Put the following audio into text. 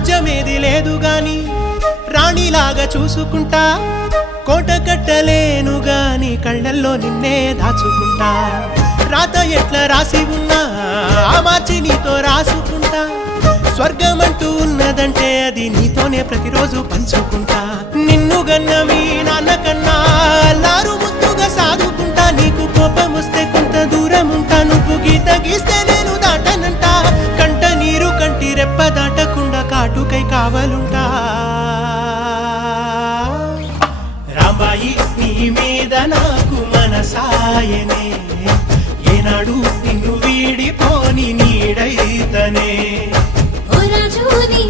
రాజ్యమేది లేదు గాని రాణిలాగా చూసుకుంటా, కోట కట్టలేను గాని కళ్ళల్లో నిన్నే దాచుకుంటా. రాత ఎట్లా రాసి ఉన్నా మార్చి నీతో రాసుకుంటా, స్వర్గమంటూ ఉన్నదంటే అది నీతోనే ప్రతిరోజు పంచుకుంటా. నిన్ను గన్న మీ నాన్న కన్నా అల్లారు ముద్దుగా సాదుకుంటా, నీకు కోపం వస్తే కొంత దూరం ఉంటా, నువ్వు గీత గీస్తే నేను దాటనంట, కంట నీరు కంటి రెప్ప దాటకుండా కాటుకై కావలుంటా. రాంబాయి నీ మీద నాకు మనసాయనే, ఏనాడు నిన్ను వీడిపోని నీడైతనే. ఓ రాజు నీ